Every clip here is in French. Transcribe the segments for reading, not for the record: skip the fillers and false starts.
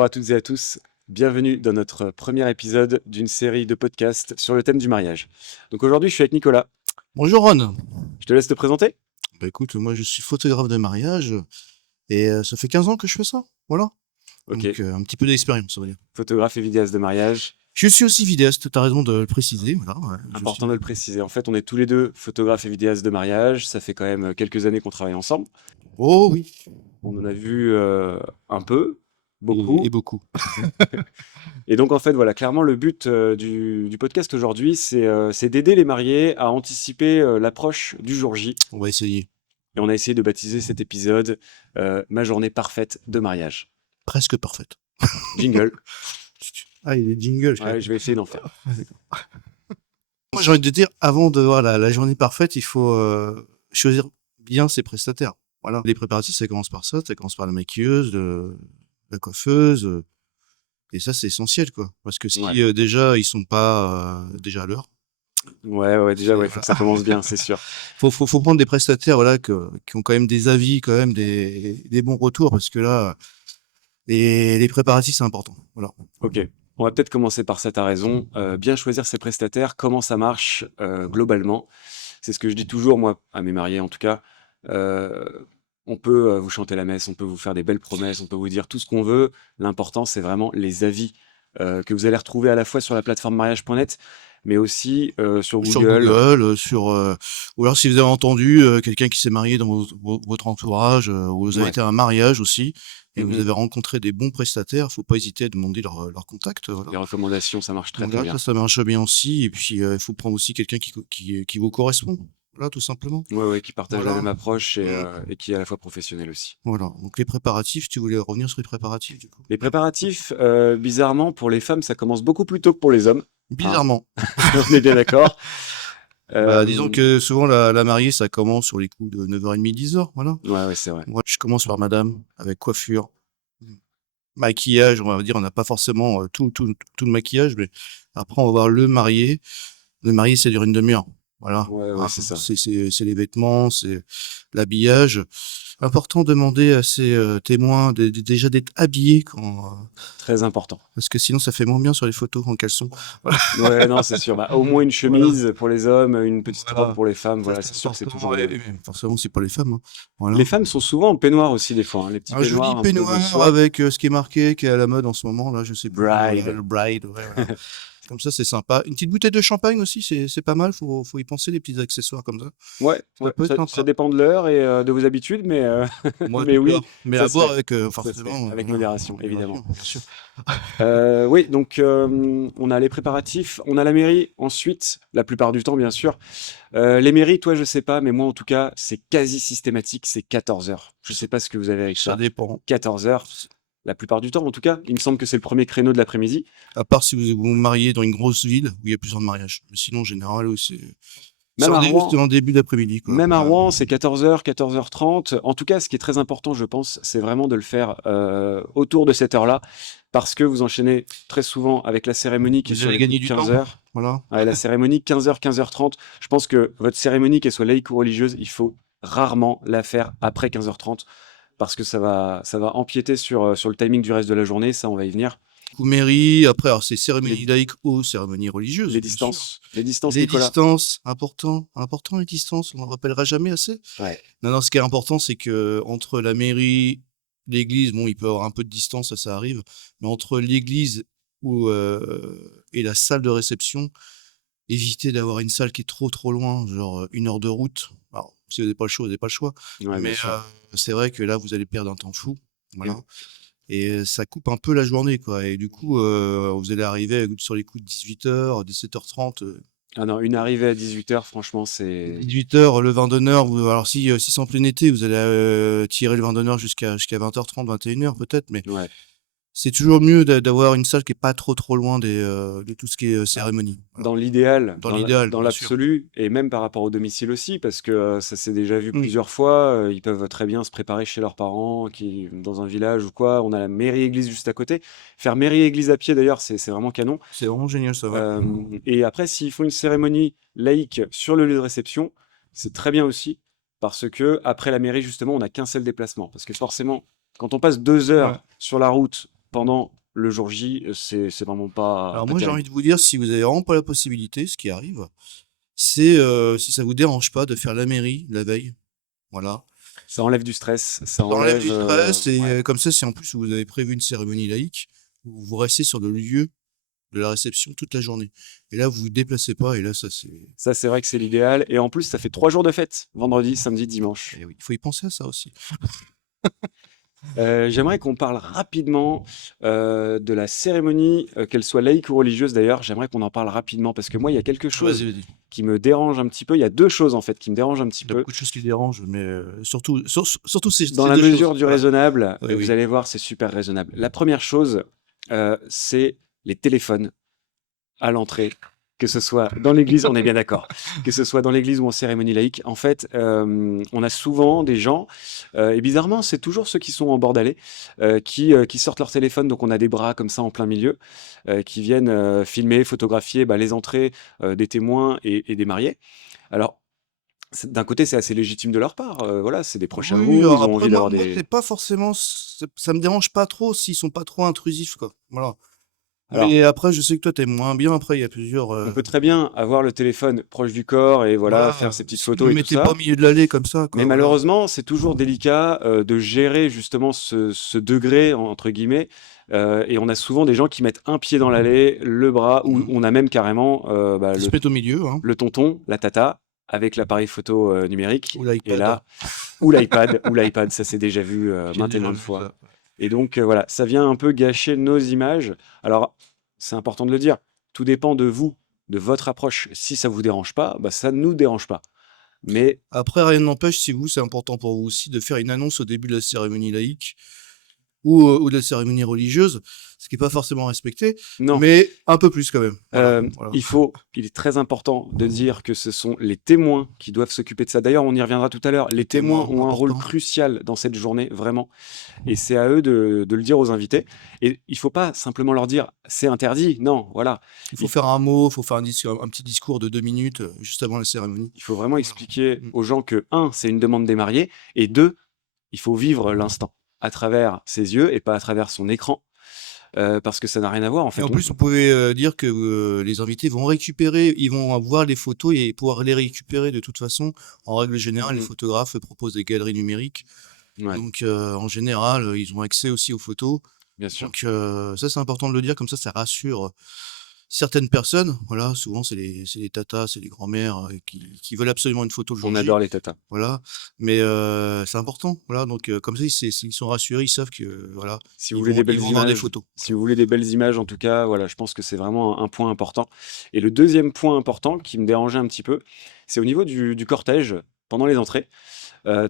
Bonjour à toutes et à tous, bienvenue dans notre premier épisode d'une série de podcasts sur le thème du mariage. Donc aujourd'hui je suis avec Nicolas, Bonjour Ron. je te laisse te présenter. Bah écoute, moi je suis photographe de mariage et ça fait 15 ans que je fais ça. Voilà. Ok, Donc un petit peu d'expérience, on va dire. photographe et vidéaste de mariage, Je suis aussi vidéaste, t'as raison de le préciser. Voilà, ouais, je important suis... de le préciser. En fait on est tous les deux photographes et vidéastes de mariage, ça fait quand même quelques années qu'on travaille ensemble. Oh oui, On en a vu un peu, et beaucoup. beaucoup. Et donc en fait voilà, clairement le but du podcast aujourd'hui c'est d'aider les mariés à anticiper l'approche du jour J. On va essayer. Et on a essayé de baptiser cet épisode Ma journée parfaite de mariage. Presque parfaite. Jingle. Ah, il y a des jingles. Ouais, je vais essayer d'en faire. Moi j'ai envie de dire, avant de voir la journée parfaite, il faut choisir bien ses prestataires. Voilà. Les préparatifs, ça commence par ça, ça commence par la maquilleuse, la coiffeuse. Et ça, c'est essentiel, quoi. Parce que si Ouais. déjà ils sont pas déjà à l'heure, Ouais, déjà, ouais, il faut que ça voilà. commence bien, c'est sûr. Faut prendre des prestataires, voilà, qui ont quand même des avis, quand même des bons retours, parce que là, les préparatifs, c'est important. Voilà. Ok. On va peut-être commencer par ça, t'as raison. Bien choisir ses prestataires, comment ça marche globalement. C'est ce que je dis toujours, moi, à mes mariés en tout cas. Euh, on peut vous chanter la messe, on peut vous faire des belles promesses, on peut vous dire tout ce qu'on veut. L'important, c'est vraiment les avis que vous allez retrouver à la fois sur la plateforme mariage.net, mais aussi sur Sur Google. Google, ou alors si vous avez entendu quelqu'un qui s'est marié dans votre entourage, ou vous avez Ouais. été à un mariage aussi, et vous Mhm. avez rencontré des bons prestataires, faut pas hésiter à demander leur contact. Voilà. Les recommandations, ça marche très Donc très là, bien. ça marche bien aussi. Et puis, il faut prendre aussi quelqu'un qui vous correspond. Voilà, tout simplement. Ouais, ouais, qui partagent la Voilà. même approche Mm. et qui est à la fois professionnel aussi. Voilà. Donc les préparatifs, tu voulais revenir sur les préparatifs, du coup. Les préparatifs, bizarrement, pour les femmes, ça commence beaucoup plus tôt que pour les hommes. Hein. Bizarrement. On est bien d'accord. Bah, disons Euh, que souvent, la mariée, ça commence sur les coups de 9h30, 10h. Voilà. ouais, ouais, c'est vrai. Moi, je commence par madame, avec coiffure, maquillage, on va dire, on n'a pas forcément tout le maquillage, mais après, on va voir le marié. Le marié, ça dure une demi-heure. Voilà. Ouais, ouais, Ah, c'est ça. c'est les vêtements, c'est l'habillage. Important de demander à ses témoins déjà d'être habillés Très important. parce que sinon ça fait moins bien sur les photos en caleçon. Voilà. Ouais, non, c'est sûr. Bah, au moins une Voilà. chemise pour les hommes, une petite robe Voilà. pour les femmes. Ça Voilà, c'est c'est sûr que c'est important. toujours mieux. Et forcément, c'est pas les femmes. Hein. Voilà. Les femmes sont souvent en peignoir aussi, des fois. Hein. Les petits Un joli peignoirs un peu de peignoir soie. avec ce qui est marqué, qui est à la mode en ce moment, là, je sais plus. Voilà, Bride. le bride, ouais, voilà. Comme ça, c'est sympa. Une petite bouteille de champagne aussi, c'est pas mal. Faut y penser, des petits accessoires comme ça. Ouais, Ça ouais, peut être ça sympa. dépend de l'heure et de vos habitudes, mais, Moi, mais toute oui, l'heure. Mais ça à se boire fait. avec, Ça se fait, forcément, avec voilà, modération, évidemment. modération, bien sûr. Oui, donc on a les préparatifs, on a la mairie ensuite, la plupart du temps bien sûr. Les mairies, toi je sais pas, mais moi en tout cas, c'est quasi systématique, c'est 14 heures. Je sais pas ce que vous avez avec Ça ça. dépend. 14 heures, la plupart du temps en tout cas. Il me semble que c'est le premier créneau de l'après-midi. À part si vous mariez dans une grosse ville où il y a plusieurs mariages. Mais sinon, en général, oui, c'est Même à Rouen, en début d'après-midi, quoi. même à Voilà. Rouen, c'est 14 heures, 14h30. En tout cas, ce qui est très important, je pense, c'est vraiment de le faire autour de cette heure-là, parce que vous enchaînez très souvent avec la cérémonie qui est Vous sur allez les coups gagner de du 15 temps. heures. Voilà. Ouais, la cérémonie 15h, 15h30. Je pense que votre cérémonie, qu'elle soit laïque ou religieuse, il faut rarement la faire après 15h30 parce que ça va empiéter sur le timing du reste de la journée. Ça, on va y venir. Coup mairie, après, alors c'est Les, cérémonie laïque ou cérémonie religieuse, bien sûr. les distances, Les Nicolas. distances, important les distances, on ne rappellera jamais assez. Ouais, Non, ce qui est important, c'est que entre la mairie, l'église, bon, il peut y avoir un peu de distance, ça arrive, mais entre l'église et la salle de réception, évitez d'avoir une salle qui est trop loin, genre 1 heure de route. Alors, si vous n'avez pas le choix, vous n'avez pas le choix. ouais, bien Mais sûr. c'est vrai que là, vous allez perdre un temps fou. Et- Voilà. Et ça coupe un peu la journée, quoi. Et du coup, vous allez arriver sur les coups de 18h, 17h30. Ah non, une arrivée à 18h, franchement, c'est... 18h, le vin d'honneur, alors si c'est en plein été, vous allez tirer le vin d'honneur jusqu'à 20h30, 21h peut-être, mais Ouais. c'est toujours mieux d'avoir une salle qui est pas trop loin de tout ce qui est cérémonie. Voilà. Dans l'idéal, Dans l'idéal, dans bien sûr. l'absolu, et même par rapport au domicile aussi, parce que ça s'est déjà vu Mm. plusieurs fois, ils peuvent très bien se préparer chez leurs parents, dans un village ou quoi. On a la mairie-église juste à côté. Faire mairie-église à pied, d'ailleurs, c'est vraiment canon. C'est vraiment génial, ça, ouais. Et après, s'ils font une cérémonie laïque sur le lieu de réception, c'est très bien aussi, parce que après la mairie, justement, on n'a qu'un seul déplacement. Parce que forcément, quand on passe 2 Ouais. heures sur la route pendant le jour J, c'est vraiment pas Alors pas moi, j'ai envie terrible. de vous dire, si vous avez vraiment pas la possibilité, ce qui arrive, c'est, si ça vous dérange pas de faire la mairie la veille, voilà. Ça enlève du stress, ça Ça enlève enlève, du stress et ouais. comme ça, si en plus vous avez prévu une cérémonie laïque, vous restez sur le lieu de la réception toute la journée et là, vous vous déplacez pas et là, ça c'est Ça, c'est vrai que c'est l'idéal et en plus, ça fait 3 jours de fête, vendredi, samedi, dimanche. eh oui, il faut y penser à ça aussi. J'aimerais qu'on parle rapidement, de la cérémonie, qu'elle soit laïque ou religieuse d'ailleurs, j'aimerais qu'on en parle rapidement parce que moi, il y a quelque chose Vas-y, vas-y. qui me dérange un petit peu. Il y a 2 choses en fait qui me dérangent un petit Il y a peu. beaucoup de choses qui dérangent, mais surtout Dans ces la 2 choses. mesure du Voilà. raisonnable, Oui, vous oui. allez voir, c'est super raisonnable. La première chose, c'est les téléphones à l'entrée, que ce soit dans l'église, on est bien d'accord, que ce soit dans l'église ou en cérémonie laïque. En fait, on a souvent des gens, et bizarrement, c'est toujours ceux qui sont en bord d'allée, qui sortent leur téléphone. Donc on a des bras comme ça en plein milieu, qui viennent filmer, photographier bah, les entrées des témoins et des mariés. Alors, d'un côté, c'est assez légitime de leur part. Voilà, c'est des proches à Oui, vous, alors ils ont après envie moi d'avoir moi des. c'est pas forcément ça me dérange pas trop s'ils sont pas trop intrusifs, quoi. Voilà. Alors, Mais après, je sais que toi, tu aimes moins bien. Après, il y a plusieurs, on peut très bien avoir le téléphone proche du corps et voilà, faire voilà, ses petites si vous le photos et tout mettez pas au ça. milieu de l'allée comme ça, Mais quoi, voilà. malheureusement, c'est toujours délicat, de gérer justement ce «degré» entre guillemets, et on a souvent des gens qui mettent un pied dans l'allée, le bras ou Mmh. on a même carrément, bah, Qui se mettent au milieu, hein, le tonton, la tata avec l'appareil photo, numérique ou et l'iPad. là ou l'iPad, ça s'est déjà vu, J'ai maintes et déjà maintes vu fois ça. et donc voilà, ça vient un peu gâcher nos images. Alors, c'est important de le dire, tout dépend de vous, de votre approche. Si ça vous dérange pas, bah, ça ne nous dérange pas. Mais Après, rien n'empêche, si vous, c'est important pour vous aussi de faire une annonce au début de la cérémonie laïque ou de la cérémonie religieuse, ce qui est pas forcément respecté, non. mais un peu plus quand même. Voilà, voilà. Il est très important de dire que ce sont les témoins qui doivent s'occuper de ça. D'ailleurs, on y reviendra tout à l'heure. Les Les témoins témoins, ont un rôle important. crucial dans cette journée, vraiment. Et c'est à eux de le dire aux invités. Et il faut pas simplement leur dire c'est interdit. Non, voilà. Il faut Il, faire un mot, il faut faire un petit discours de 2 minutes, juste avant la cérémonie. il faut vraiment Voilà. expliquer Mmh. aux gens que, un, c'est une demande des mariés. Et deux, il faut vivre l'instant à travers ses yeux et pas à travers son écran. Parce que ça n'a rien à voir. En Et en fait, plus, vous pouvez, dire que, les invités vont récupérer ils vont voir les photos et pouvoir les récupérer de toute façon. En règle générale, les Mhm. photographes proposent des galeries numériques. Ouais, Donc, en général, ils ont accès aussi aux photos. bien sûr. Donc, ça, c'est important de le dire, comme ça rassure certaines personnes. Voilà, souvent, c'est les tatas, c'est les grands-mères, qui veulent absolument une photo le jour On J. adore les tatas. Voilà, mais, c'est important. Voilà, donc, comme ça, ils sont rassurés, ils savent que, voilà, Si vous voulez des ils belles vont avoir des images, photos. si Voilà. vous voulez des belles images, en tout cas, voilà, je pense que c'est vraiment un point important. Et le deuxième point important qui me dérangeait un petit peu, c'est au niveau du cortège pendant les entrées.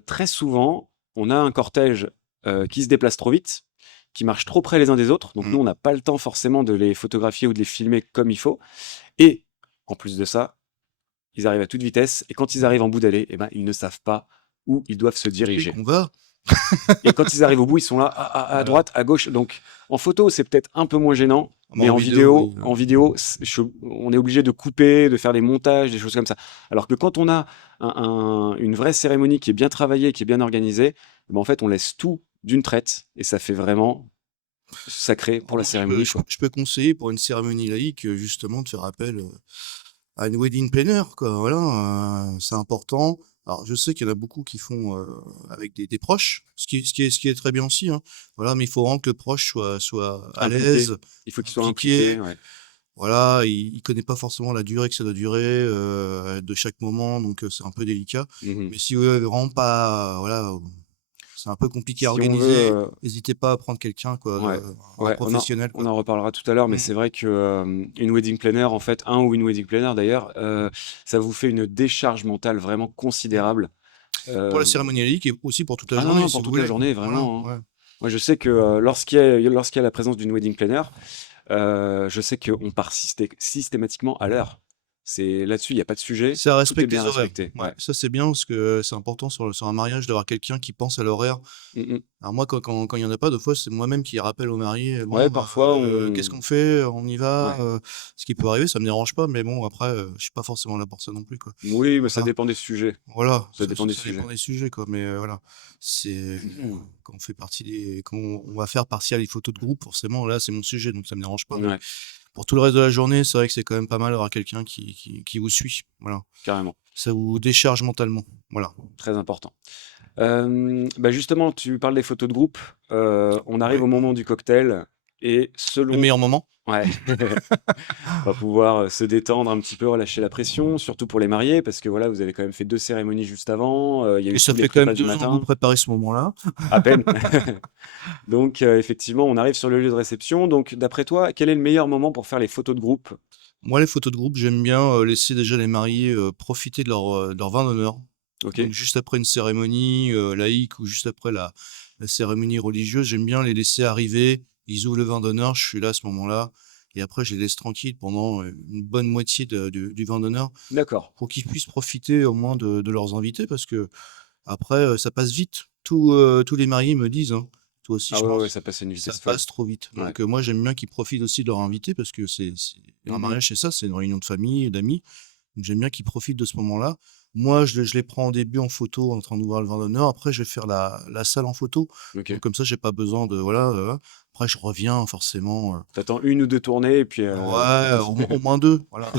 Très souvent, on a un cortège qui se déplace trop vite, qui marche trop près les uns des autres. Donc Mmh. nous, on n'a pas le temps forcément de les photographier ou de les filmer comme il faut. Et en plus de ça, ils arrivent à toute vitesse. Et quand ils arrivent en bout d'allée, eh ben, ils ne savent pas où ils doivent se Où c'est diriger. qu'on va? Et quand ils arrivent au bout, ils sont là, à Voilà. droite, à gauche. Donc, en photo, c'est peut-être un peu moins gênant, Ah bah, mais en vidéo, oui, en vidéo, on est obligé de couper, de faire des montages, des choses comme ça. Alors que quand on a une vraie cérémonie qui est bien travaillée, qui est bien organisée, ben, en fait, on laisse tout d'une traite et ça fait vraiment sacré pour alors la moi, cérémonie, quoi. je peux conseiller pour une cérémonie laïque, justement de faire appel, à une wedding planner, quoi, voilà, c'est important. Alors je sais qu'il y en a beaucoup qui font, avec des proches, ce qui est très bien aussi, hein. Voilà, mais il faut vraiment que le proche soit à Impliqué. l'aise, Il faut qu'ils soient impliqué. impliqués, ouais. Voilà, il connaît pas forcément la durée que ça doit durer, de chaque moment, donc c'est un peu délicat. Mhm. Mais si vous avez vraiment pas voilà, c'est un peu compliqué à Si on veut, organiser, n'hésitez pas à prendre quelqu'un quoi, ouais, un ouais, professionnel on quoi. en reparlera tout à l'heure, mais Mmh. c'est vrai que, une wedding planner, en fait, un ou une wedding planner d'ailleurs, ça vous fait une décharge mentale vraiment Mmh. considérable. Pour la Hem, cérémonie laïque et aussi pour toute la ah non, journée non, si pour vous toute la voulez. journée, Voilà, vraiment, hein. ouais. Moi, je sais que, lorsqu'il y a la présence d'une wedding planner, je sais qu'on part systématiquement à l'heure. C'est là-dessus, il y a pas de sujet, Ça tout est respecte bien les horaires. respecté. Ouais, Ouais. ça c'est bien parce que c'est important sur un mariage d'avoir quelqu'un qui pense à l'horaire. Mmh mh. Alors moi, quand il y en a pas, des fois, c'est moi-même qui rappelle aux mariés: Ouais, «Bon, parfois qu'est-ce on qu'on fait? On y va?» ouais. Ce qui peut arriver, ça me dérange pas, mais bon après, je suis pas forcément là pour ça non plus, quoi. Oui, mais ça Voilà, dépend des sujets. voilà, Ça ça dépend des ça dépend sujets. des sujets, quoi, mais voilà. C'est quand on fait partie des quand on va faire partie à les photos de groupe, forcément, là, c'est mon sujet, donc ça me dérange pas, mais Ouais, pour tout le reste de la journée, c'est vrai que c'est quand même pas mal d'avoir quelqu'un qui vous suit, voilà. carrément, Ça vous décharge mentalement, voilà. très important. Bah, justement, tu parles des photos de groupe, on arrive Ouais, au moment du cocktail et le selon meilleur moment? ouais, on va pouvoir, se détendre un petit peu, relâcher la pression, surtout pour les mariés parce que voilà, vous avez quand même fait 2 cérémonies juste avant, il y a Et eu ça tous les fait quand même prépas du 2 ans que vous matin, préparez ce moment-là. à peine. Donc effectivement, on arrive sur le lieu de réception, donc d'après toi, quel est le meilleur moment pour faire les photos de groupe? Moi, les photos de groupe, j'aime bien, laisser déjà les mariés, profiter de leur vin d'honneur. OK, Donc juste après une cérémonie, laïque ou juste après la cérémonie religieuse, j'aime bien les laisser arriver. Ils ouvrent le vin d'honneur, je suis là à ce moment-là et après je les laisse tranquilles pendant, une bonne moitié du vin d'honneur d'accord. pour qu'ils puissent profiter au moins de leurs invités parce qu'après, ça passe vite. Tous les mariés me disent, hein, toi aussi Ah je ouais, ouais, pense, ça passe à une ça vitesse folle. passe trop vite. Ouais. Donc moi j'aime bien qu'ils profitent aussi de leurs invités parce que c'est un Mmh mh. mariage c'est ça, c'est une réunion de famille et d'amis. Donc j'aime bien qu'ils profitent de ce moment-là. Moi, je les prends au début en photo en train d'ouvrir le vin d'honneur. Après, je vais faire la salle en photo. OK. Donc comme ça, j'ai pas besoin de voilà, après je reviens forcément, Tu attends 1 ou 2 tournées et puis, ouais, au moins 2, voilà.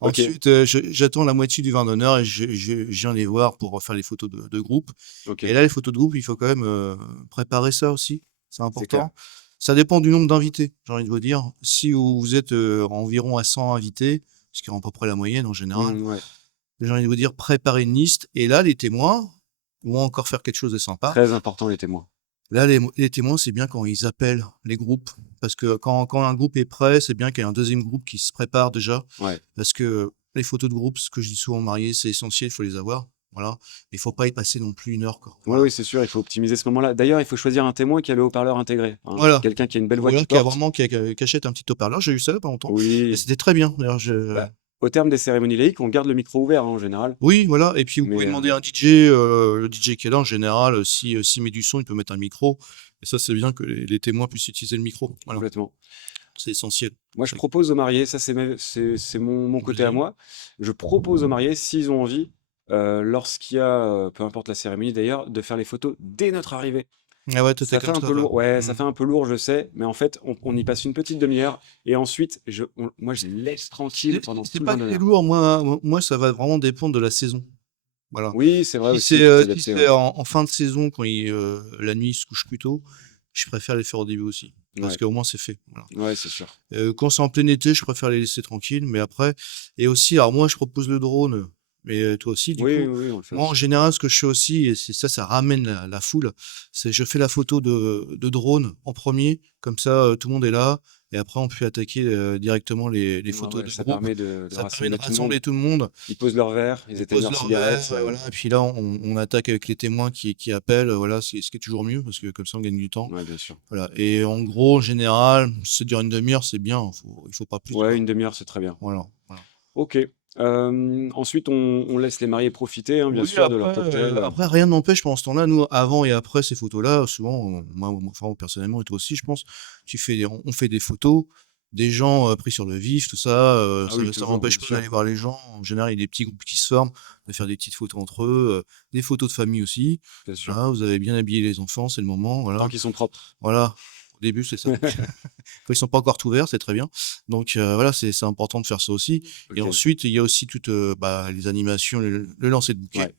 OK, Ensuite, j'attends la moitié du vin d'honneur et je viens les voir pour faire les photos de groupe. Et OK, là, les photos de groupe, il faut quand même, préparer ça aussi, c'est c'est clair. important. Ça dépend du nombre d'invités, j'ai envie de vous dire. Si vous êtes, environ à 100 invités, ce qui est à peu près la moyenne en général, Mmh, ouais. j'ai envie de vous dire, préparer une liste et là, les témoins vont encore faire quelque chose de sympa. Très important les témoins. Là, les témoins, c'est bien quand ils appellent les groupes parce que quand un groupe est prêt, c'est bien qu'il y ait un deuxième groupe qui se prépare déjà Ouais. parce que les photos de groupe, ce que je dis souvent aux mariés, c'est essentiel, il faut les avoir, voilà. Il faut pas y passer non plus 1 heure, quoi, Oui, voilà. oui, c'est sûr, il faut optimiser ce moment-là. D'ailleurs, il faut choisir un témoin qui a le haut-parleur intégré, hein. Voilà, Quelqu'un qui a une belle voix ou qui alors qui a porte. vraiment qui achète un petit haut-parleur. J'ai eu ça il y a pas longtemps et Oui, c'était très bien. D'ailleurs, je bah, au terme des cérémonies laïques, on garde le micro ouvert, hein, en général. oui, voilà et puis vous Mais pouvez demander à un DJ, le DJ qui est là en général, s'il met du son, il peut mettre un micro et ça, c'est bien que les témoins puissent utiliser le micro. Voilà, complètement. c'est essentiel. Moi, je Oui, propose aux mariés, ça c'est mon côté à vas-y. moi. Je propose aux mariés, s'ils ont envie, lorsqu'il y a, peu importe la cérémonie d'ailleurs, de faire les photos dès notre arrivée. Ah ouais, toi, tu Ça fait comme un ça, peu toi? lourd, ouais, ça Mmh. fait un peu lourd, je sais, mais en fait, on y passe une petite demi-heure et ensuite, moi, je les laisse tranquilles pendant C'est tout le pas vent très d'honneur. lourd, moi, ça va vraiment dépendre de la saison. Voilà. Oui, c'est vrai aussi, il Si faut si s'adapter, c'est ouais. en fin de saison quand la nuit se couche plus tôt, je préfère les faire au début aussi, parce Ouais, qu'au moins c'est fait, voilà. ouais, c'est sûr. Quand c'est en plein été, je préfère les laisser tranquilles, mais après et aussi alors moi je propose le drone, mais toi aussi du Oui, oui, coup. oui, on le fait Moi en aussi. général ce que je fais aussi et c'est ça, ça ramène la foule, c'est je fais la photo de drone en premier, comme ça, tout le monde est là et après on peut attaquer, directement les Ouais, photos ouais, de ça groupe. permet de Ça permet de rassembler tout le monde. rassembler tout le monde. Ils posent leur verre, ils Ils éteignent posent leurs leur verre, cigarettes, voilà et puis là on attaque avec les témoins qui appellent, voilà, c'est ce qui est toujours mieux parce que comme ça on gagne du temps. ouais, bien sûr. Voilà et en gros, en général, ça dure une demi heure, c'est bien, il faut pas plus, Ouais, quoi. une demi-heure, c'est très bien. Voilà, voilà. OK. Ensuite, on laisse les mariés profiter, hein, bien Oui, sûr, de leur cocktail. après rien n'empêche pendant ce temps-là, nous, avant et après ces photos-là, souvent, enfin, personnellement et toi aussi, je pense, on fait des photos, des gens, pris sur le vif, tout ça, Ah oui, ça toujours, bien m'empêche pas sûr, d'aller voir les gens. En général, il y a des petits groupes qui se forment, de faire des petites photos entre eux, des photos de famille aussi. bien sûr. Voilà, vous avez bien habillé les enfants, c'est le moment, Tant voilà. qu'ils sont propres. Voilà, au début, c'est ça. Quand ils sont pas encore tout ouverts, c'est très bien. Donc voilà, c'est important de faire ça aussi et OK. ensuite, il y a aussi toutes, les animations, le lancer de bouquet. Ouais.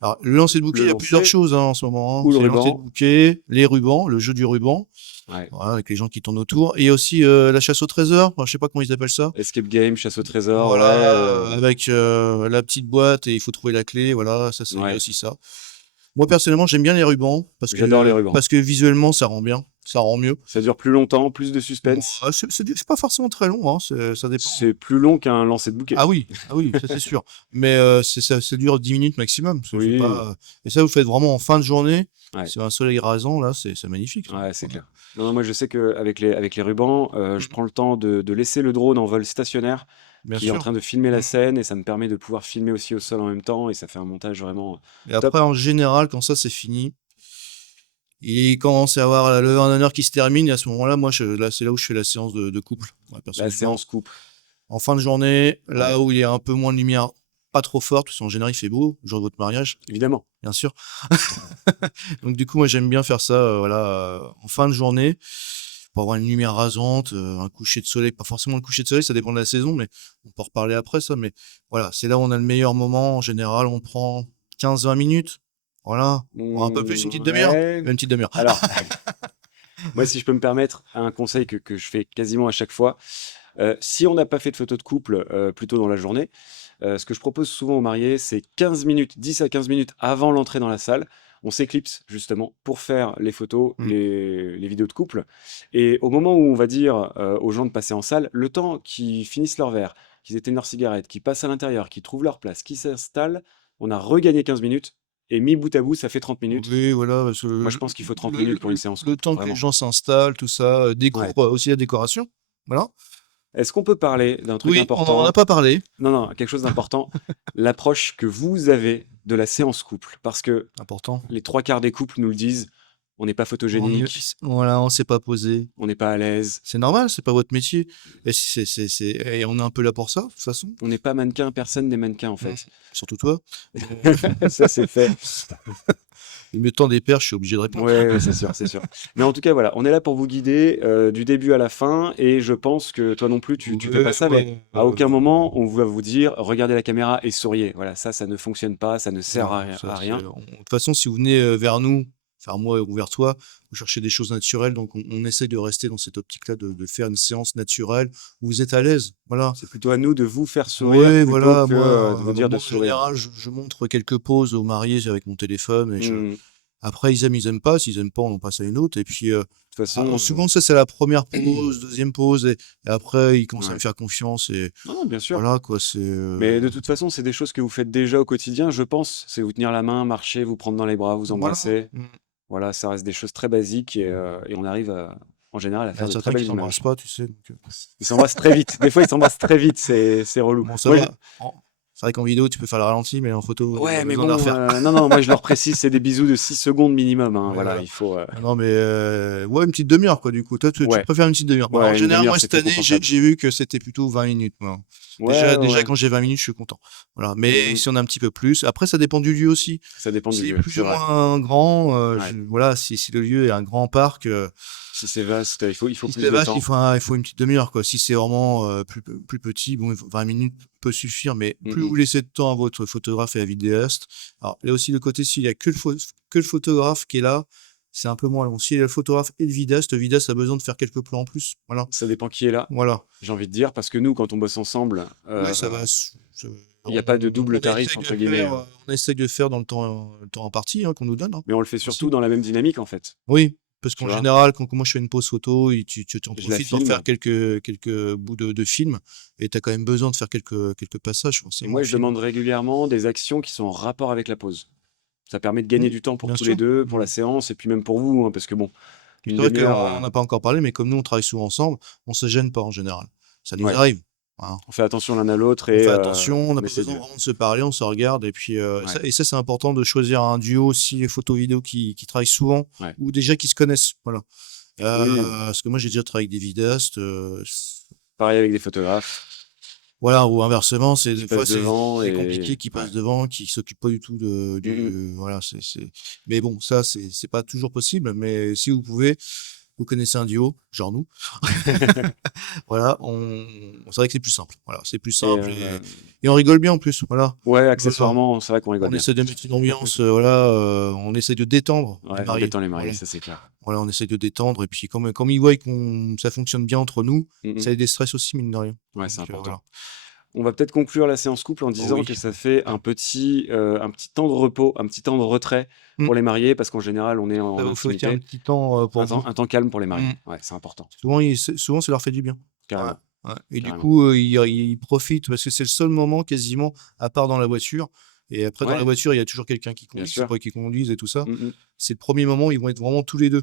Alors, le lancer de bouquet, Le il y a plusieurs lancer choses, hein, en ce moment, hein. ou le C'est le lancer de ruban. bouquet, les rubans, le jeu du ruban, Ouais. voilà, avec les gens qui tournent autour et aussi, la chasse au trésor, enfin, je sais pas comment ils appellent ça. Escape game, chasse au trésor, ouais, Voilà, avec, la petite boîte et il faut trouver la clé, voilà, ça, il y a ouais. aussi ça. Moi, personnellement, j'aime bien les rubans J'adore les rubans. parce que visuellement, ça rend bien. ça rend mieux. Ça dure plus longtemps, plus de suspense. Ouais, c'est pas forcément très long, hein, ça dépend. C'est plus long qu'un lancer de bouquet. Ah oui, ça c'est sûr. Mais ça dure 10 minutes maximum. Parce que faut Oui, pas, et ça, vous faites vraiment en fin de journée. ouais, C'est un soleil rasant, là, c'est magnifique, ça. ouais, c'est Voilà. clair. Non, non, moi je sais qu'avec avec les rubans, je Mm. prends le temps de laisser le drone en vol stationnaire Bien qui est en sûr. train de filmer la Mm. scène et ça me permet de pouvoir filmer aussi au sol en même temps et ça fait un montage vraiment Et top. après, en général, quand ça c'est fini, il commence à y avoir la levée en honneur qui se termine. Et à ce moment-là, moi, là, c'est là où je fais la séance de couple, ouais, La personnellement. séance couple. En fin de journée, Ouais, là où il y a un peu moins de lumière, pas trop forte, parce qu'en général, il fait beau, le jour de votre mariage, évidemment. bien sûr. Donc, du coup, moi, j'aime bien faire ça, voilà, en fin de journée, pour avoir une lumière rasante, un coucher de soleil, pas forcément le coucher de soleil, ça dépend de la saison, mais on peut en reparler après, ça. Mais voilà, c'est là où on a le meilleur moment. En général, on prend 15-20 minutes. Voilà. Ou un peu plus, une petite demi-heure. Ouais. Une petite demi-heure. Alors, moi, si je peux me permettre, un conseil que je fais quasiment à chaque fois, si on n'a pas fait de photo de couple plutôt dans la journée, ce que je propose souvent aux mariés, c'est 15 minutes, 10 à 15 minutes avant l'entrée dans la salle. On s'éclipse justement pour faire les photos, Mm. les vidéos de couple. Et au moment où on va dire aux gens de passer en salle, le temps qu'ils finissent leur verre, qu'ils éteignent leur cigarette, qu'ils passent à l'intérieur, qu'ils trouvent leur place, qu'ils s'installent, on a regagné 15 minutes. Et mis bout à bout, ça fait 30 minutes. Oui, voilà, parce que Moi, je pense qu'il faut 30 minutes pour une séance le couple, temps que les vraiment. gens s'installent, tout ça, Ouais. découvre aussi la décoration. Voilà. Est-ce qu'on peut parler d'un truc Oui, on n'en a important? pas parlé. Non, non, quelque chose d'important, l'approche que vous avez de la séance couple. Parce que Important. les 3 quarts des couples nous le disent, on n'est pas photogénique, Voilà, on s'est pas posé. on n'est pas à l'aise, C'est normal, c'est pas votre métier. Et, et on est un peu là pour ça, de toute façon. on n'est pas mannequin, personne n'est mannequin en Mm. fait. Surtout toi. Ça, c'est fait. Il me tend des perches, je suis obligé de répondre. Ouais, ouais, c'est sûr, c'est sûr. Mais en tout cas, voilà, on est là pour vous guider du début à la fin. Et je pense que toi non plus, tu fais pas Ouais, ça, mais ouais, à aucun moment, on va vous dire, regardez la caméra et souriez. Voilà, ça ne fonctionne pas, ça ne sert non, à rien. ça, À rien. de toute façon, si vous venez vers nous, vers moi ou vers toi, vous cherchez des choses naturelles, donc on essaye de rester dans cette optique-là, de faire une séance naturelle où vous êtes à l'aise. Voilà. C'est plutôt à nous de vous faire sourire Oui, plutôt voilà, que de vous dire de moi en sourire. général, je montre quelques poses aux mariés avec mon téléphone et Hmm. après ils aiment pas, s'ils aiment pas, on en passe à une autre et puis De toute façon, souvent ça c'est la première pause, deuxième pause et après ils commencent à me ouais. faire confiance et Non, non, bien sûr. voilà quoi, c'est Mais de toute façon, c'est des choses que vous faites déjà au quotidien, je pense. C'est vous tenir la main, marcher, vous prendre dans les bras, vous voilà. embrasser. Mmh. Voilà, ça reste des choses très basiques et on arrive en général à Il y en faire a de très certains qui belles s'embrassent images. pas, tu sais, donc Ils s'embrassent très vite. Des fois, ils s'embrassent très vite, c'est relou. bon ça Moi, va. C'est vrai qu'en vidéo tu peux faire le ralenti, mais en photo, il y a ouais, mais besoin de la bon, refaire. non, non, moi je leur précise, c'est des bisous de 6 secondes minimum, hein. Oui, Voilà, voilà. il faut. Non, mais ouais, une petite demi-heure, quoi, du coup. Toi, tu Ouais, préfères une petite demi-heure. Bah, en ouais, une général, demi-heure, moi, c'est cette plus année, confortable. j'ai vu que c'était plutôt 20 minutes, moi. Ouais, ouais, Déjà, ouais. quand j'ai 20 minutes, je suis content. Voilà. Mais Mhm. si on a un petit peu plus, après, ça dépend du lieu aussi. Ça dépend du C'est lieu, plus c'est ou vrai. moins grand. Ouais. Voilà, si le lieu est un grand parc, Si c'est vaste, il faut si plus c'est de vaste, temps. il faut une petite demi-heure, quoi. Si c'est vraiment plus petit, bon, 20 minutes peut suffire, mais plus Mhm. vous laissez de temps à votre photographe et à vidéaste. Alors, il y a aussi le côté, s'il y a que le photographe qui est là, c'est un peu moins long. S'il y a le photographe et le vidéaste a besoin de faire quelques plans en plus. Voilà. Ça dépend qui est là, Voilà. j'ai envie de dire, parce que nous, quand on bosse ensemble, Oui, ça va. il n'y a pas de double tarif, entre guillemets, hein. On essaye de faire dans le temps imparti qu'on nous donne, hein, Mais on le fait surtout aussi. dans la même dynamique, en fait. Oui, parce Tu qu'en vois, général, quand moi je fais une pause photo, et tu en je la profites pour faire filme. quelques bouts de film, et tu as quand même besoin de faire quelques passages, Et forcément, moi, en je film. demande régulièrement des actions qui sont en rapport avec la pause. Ça permet de gagner Mm, du temps pour bien tous les sûr. deux, pour la Mm. séance, et puis même pour vous, hein, parce que bon, C'est une vrai demi-heure, qu'on n'a pas encore parlé, mais comme nous on travaille souvent ensemble, on se gêne pas en général. Ça nous ouais, arrive, hein. on fait attention l'un à l'autre On et fait attention, on n'a mais pas c'est besoin Dieu. vraiment de se parler, on se regarde et puis Ouais, ça c'est important de choisir un duo aussi photo vidéo qui travaillent souvent ouais. ou déjà qui se connaissent, voilà. Oui, Parce que moi j'ai déjà travaillé avec des vidéastes, pareil avec des photographes voilà, ou inversement, c'est qui des fois passent devant c'est et compliqué, qui ouais. passent devant, qui s'occupent pas du tout Mmh. voilà, mais bon, ça c'est pas toujours possible, mais si vous pouvez, vous connaissez un duo, genre nous, voilà, c'est vrai que c'est plus simple. Voilà, c'est plus Et simple et on rigole bien en plus, voilà. ouais, Voilà. accessoirement, c'est vrai qu'on rigole On bien. essaie de mettre une ambiance, voilà, on essaie de détendre les Ouais, on mariés. détend les mariés, Voilà. ça c'est clair. Voilà, on essaie de détendre et puis comme ils voient ça fonctionne bien entre nous, Mmh mh. ça les déstresse aussi mine de rien. Ouais, Donc c'est important. voilà. On va peut-être conclure la séance couple en Oh disant oui. que ça fait un petit temps de repos, un petit temps de retrait Mmh. pour les mariés, parce qu'en général, on est Ça en va vous faut un intimité. petit temps, pour vous. Un temps calme pour les mariés. Mmh. Ouais, c'est important, Souvent ça leur fait du bien. Ouais, carrément, ouais et du carrément. coup, ils profitent parce que c'est le seul moment quasiment, à part dans la voiture et après dans la Ouais, voiture, il y a toujours quelqu'un qui bien conduit, c'est sûr. pas eux qui conduisent et tout ça. Mmh mh. C'est le premier moment où ils vont être vraiment tous les 2.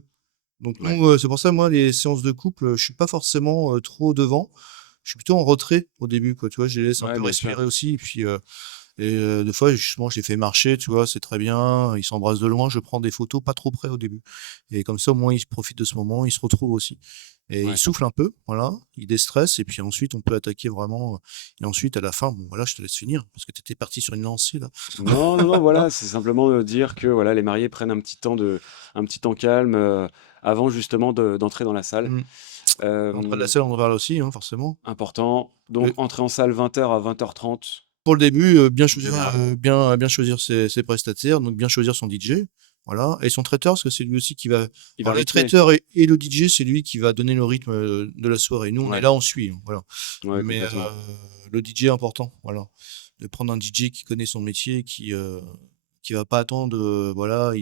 Donc Ouais. nous, c'est pour ça, moi, les séances de couple, je suis pas forcément, trop devant. Je suis plutôt en retrait au début, quoi, tu vois? Je les laisse un Ouais, peu bien sûr. respirer aussi et puis, des fois, justement, je les fais marcher, tu vois? C'est très bien, ils s'embrassent de loin, je prends des photos pas trop près au début et comme ça, au moins, ils profitent de ce moment, ils se retrouvent aussi et ils Ouais. soufflent un peu, voilà, ils déstressent et puis ensuite, on peut attaquer vraiment, et ensuite, à la fin, bon, voilà, je te laisse finir parce que tu étais parti sur une lancée, là. Non, non, non, voilà, c'est simplement, dire que, voilà, les mariés prennent un petit temps calme, avant justement d'entrer dans la salle. Mmh. L'entrée de la Hem, salle, on en parle aussi, hein, forcément. Important, donc Le entrer en salle 20h à 20h30 Pour le début, en général. bien choisir ses prestataires, donc bien choisir son DJ, voilà et son traiteur, parce que c'est lui aussi qui va Il va alors le rythmer. traiteur et le DJ, c'est lui qui va donner le rythme, de la soirée. Nous, on est Ouais, là, on suit, hein, voilà. ouais, Mais, complètement. le DJ est important, voilà. De prendre un DJ qui connaît son métier, qui va pas attendre, voilà,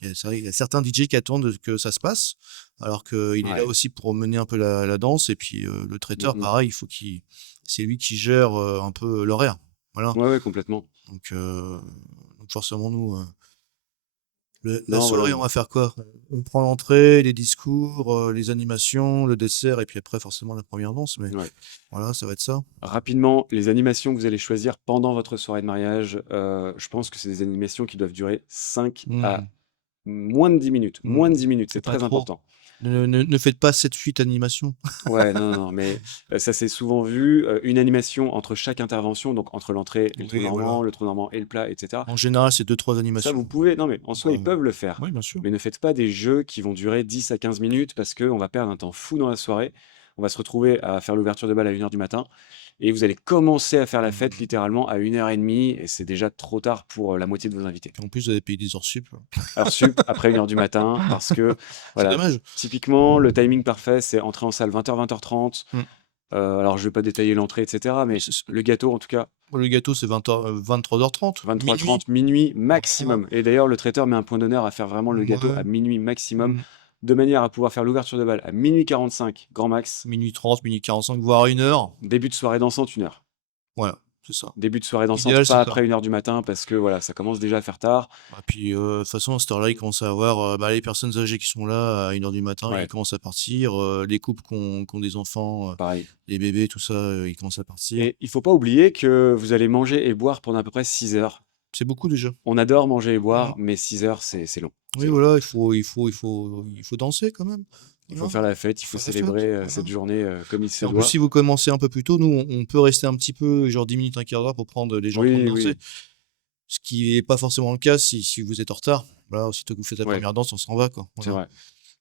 c'est vrai, il y a certains DJ qui attendent que ça se passe, alors qu'il est là Ouais. aussi pour mener un peu la danse et puis, le Mmh traiteur mh. pareil, il faut qu'il c'est lui qui gère, un peu l'horaire. Voilà, Ouais, ouais, complètement. donc heu, donc forcément nous, la Non, voilà, soirée on va faire quoi? On prend l'entrée, les discours, les animations, le dessert et puis après forcément la première danse, mais ouais. voilà, ça va être ça. Rapidement, les animations que vous allez choisir pendant votre soirée de mariage, je pense que c'est des animations qui doivent durer 5 à Mmh, moins de 10 minutes. Moins de mmh, 10 minutes, c'est pas très trop. important. Ne faites pas 7-8 animations. Ouais, non, non, non, mais ça s'est souvent vu, une animation entre chaque intervention, donc entre l'entrée et Oui, voilà. le trou normand et le plat et cetera. En général, c'est 2-3 Ça, vous animations. pouvez non, mais en soi, ils Bah, peuvent le faire, oui, bien sûr. mais ne faites pas des jeux qui vont durer 10 à 15 minutes parce qu'on va perdre un temps fou dans la soirée. On va se retrouver à faire l'ouverture de bal à 1 heure du matin et vous allez commencer à faire la fête Mmh. littéralement à 1h30 et c'est déjà trop tard pour, la moitié de vos invités. En plus, vous avez payé des heures sup. Heure sup après 1 heure du matin parce que, C'est voilà, dommage. typiquement, le timing parfait, c'est entrer en salle 20h, 20h30. Mmh. Alors je vais pas détailler l'entrée et cetera, mais C'est le gâteau en tout cas, le gâteau, c'est 20:00, 23:30, minuit. 23h30, minuit Voilà. maximum et d'ailleurs le traiteur met un point d'honneur à faire vraiment le gâteau à Ouais. minuit maximum, Mmh. de manière à pouvoir faire l'ouverture de bal à 00:45 grand max, 00:30, 00:45, voire 1 heure. début de soirée dansante 1 heure. Voilà, c'est ça. Début de soirée dansante, L'idéal, c'est pas ça. après 1 heure du matin parce que voilà, ça commence déjà à faire tard. Et puis, de toute façon, à cette heure-là, ils commencent à avoir, bah, les personnes âgées qui sont là à 1 heure du matin, ils Ouais, commencent à partir, les couples qui ont des enfants, pareil les bébés, tout ça, ils commencent à partir. et il faut pas oublier que vous allez manger et boire pendant à peu près 6 heures. C'est beaucoup déjà. On adore manger et Mmh. boire, mais 6 heures, c'est long, Oui, c'est long. voilà, il faut danser quand même. Il faut Voilà, faire la fête, il faut faut faire la fête, célébrer, voilà. cette journée, comme il Et se en plus, doit. si vous commencez un peu plus tôt, nous, on peut rester un petit peu, genre 10 minutes, un quart d'heure pour prendre les gens en train de Oui, danser. oui, Ce qui est pas forcément le cas si vous êtes en retard. Voilà, aussitôt que vous faites la ouais, première danse, on s'en va, quoi. c'est Voilà. vrai.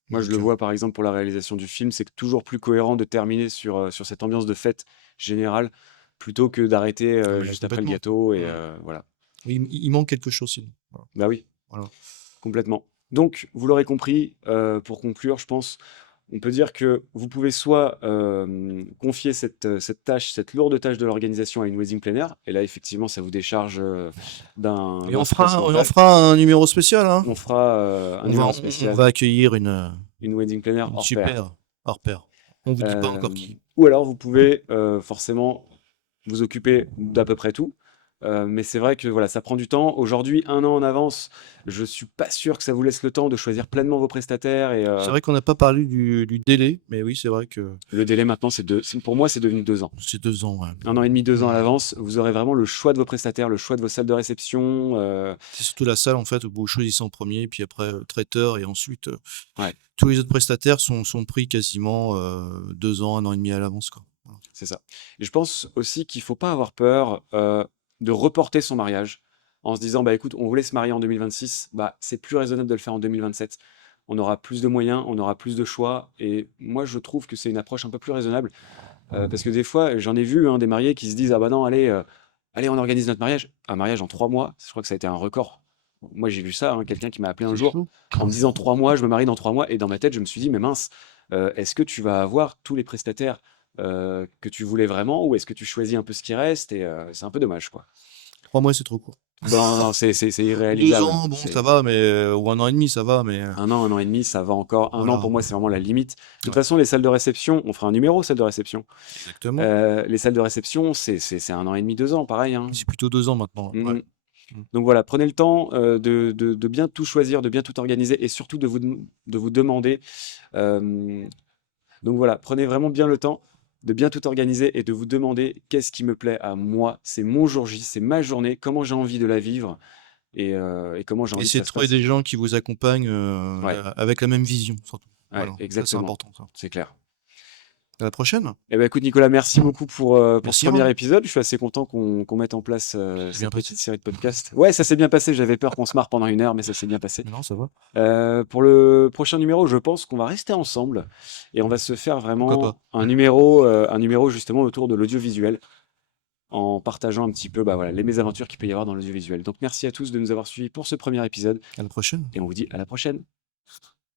Moi, je le Donc, vois, par exemple, pour la réalisation du film, c'est toujours plus cohérent de terminer sur cette ambiance de fête générale, plutôt que d'arrêter, ah mais juste après le complètement. gâteau et Mmh. voilà. Oui, il manque quelque chose sinon. Voilà. Bah oui, Voilà. complètement. Donc, vous l'aurez compris, pour conclure, je pense, on peut dire que vous pouvez soit, confier cette tâche, cette lourde tâche de l'organisation à une wedding planner et là, effectivement, ça vous décharge, Et d'un stress on mental. fera un numéro spécial, hein. On fera, un numéro On spécial, va accueillir une wedding planner une hors pair. super hors pair. On vous dit pas encore qui. Ou alors vous pouvez, forcément vous occuper d'à peu près tout, mais c'est vrai que voilà, ça prend du temps. Aujourd'hui, 1 an en avance, je suis pas sûr que ça vous laisse le temps de choisir pleinement vos prestataires et C'est vrai qu'on n'a pas parlé du délai, mais oui, c'est vrai que le délai maintenant pour moi, c'est devenu 2 ans. c'est 2 ans, ouais. 1 an et demi, 2 ans à Mmh. l'avance, vous aurez vraiment le choix de vos prestataires, le choix de vos salles de réception, C'est surtout la salle, en fait, où vous choisissez en premier, puis après, traiteur et ensuite, ouais, tous les autres prestataires sont pris quasiment, 2 ans, 1 an et demi à l'avance, quoi. Voilà. c'est ça. Et je pense aussi qu'il faut pas avoir peur, de reporter son mariage en se disant: «Bah, écoute, on voulait se marier en 2026, bah, c'est plus raisonnable de le faire en 2027. On aura plus de moyens, on aura plus de choix» et moi, je trouve que c'est une approche un peu plus raisonnable, parce que des fois, j'en ai vu, hein, des mariés qui se disent: «Ah bah non, allez, allez, on organise notre mariage». Un mariage en 3 mois, je crois que ça a été un record. Moi, j'ai vu ça, hein, quelqu'un qui m'a appelé un C'est jour chaud. en me disant: «3 mois, je me marie dans 3 mois» et dans ma tête, je me suis dit: «Mais mince, est-ce que tu vas avoir tous les prestataires que tu voulais vraiment, ou est-ce que tu choisis un peu ce qui reste et c'est un peu dommage, quoi? 3 mois, c'est trop court. Non, non, c'est 2 irréalisable. ans, bon, ça C'est va, mais ou 1 an et demi, ça va, mais 1 an et demi, ça va encore. 1 an, voilà. pour moi, c'est vraiment la limite. De toute Ouais, façon, les salles de réception, on fera un numéro salles de réception. exactement. Les salles de réception, c'est 1 an et demi, 2 ans, pareil, hein. C'est plutôt 2 ans maintenant, ouais. Mmh. Mmh. Donc voilà, prenez le temps, de bien tout choisir, de bien tout organiser et surtout de vous demander, hem, donc voilà, prenez vraiment bien le temps de bien tout organiser et de vous demander: «Qu'est-ce qui me plaît à moi? C'est mon jour J, c'est ma journée, comment j'ai envie de la vivre et comment j'ai envie que Essayer ça de se trouver passe?» des gens qui vous accompagnent, Ouais, avec la même vision, surtout. ouais, Voilà, ça, c'est exactement, important, ça. c'est clair. À la prochaine. Eh ben, écoute Nicolas, merci beaucoup pour ce Merci, premier hein. épisode. Je suis assez content qu'on mette en place, Ça s'est bien cette passé? petite série de podcasts. Ouais, ça s'est bien passé, j'avais peur qu'on se marre pendant 1 heure, mais ça s'est bien passé. Mais non, ça va. Pour le prochain numéro, je pense qu'on va rester ensemble et on va se faire Pourquoi pas? vraiment un numéro justement autour de l'audiovisuel, en partageant un petit peu, bah, voilà, les mésaventures qu'il peut y avoir dans l'audiovisuel. Donc merci à tous de nous avoir suivis pour ce premier épisode À la prochaine. et on vous dit à la prochaine.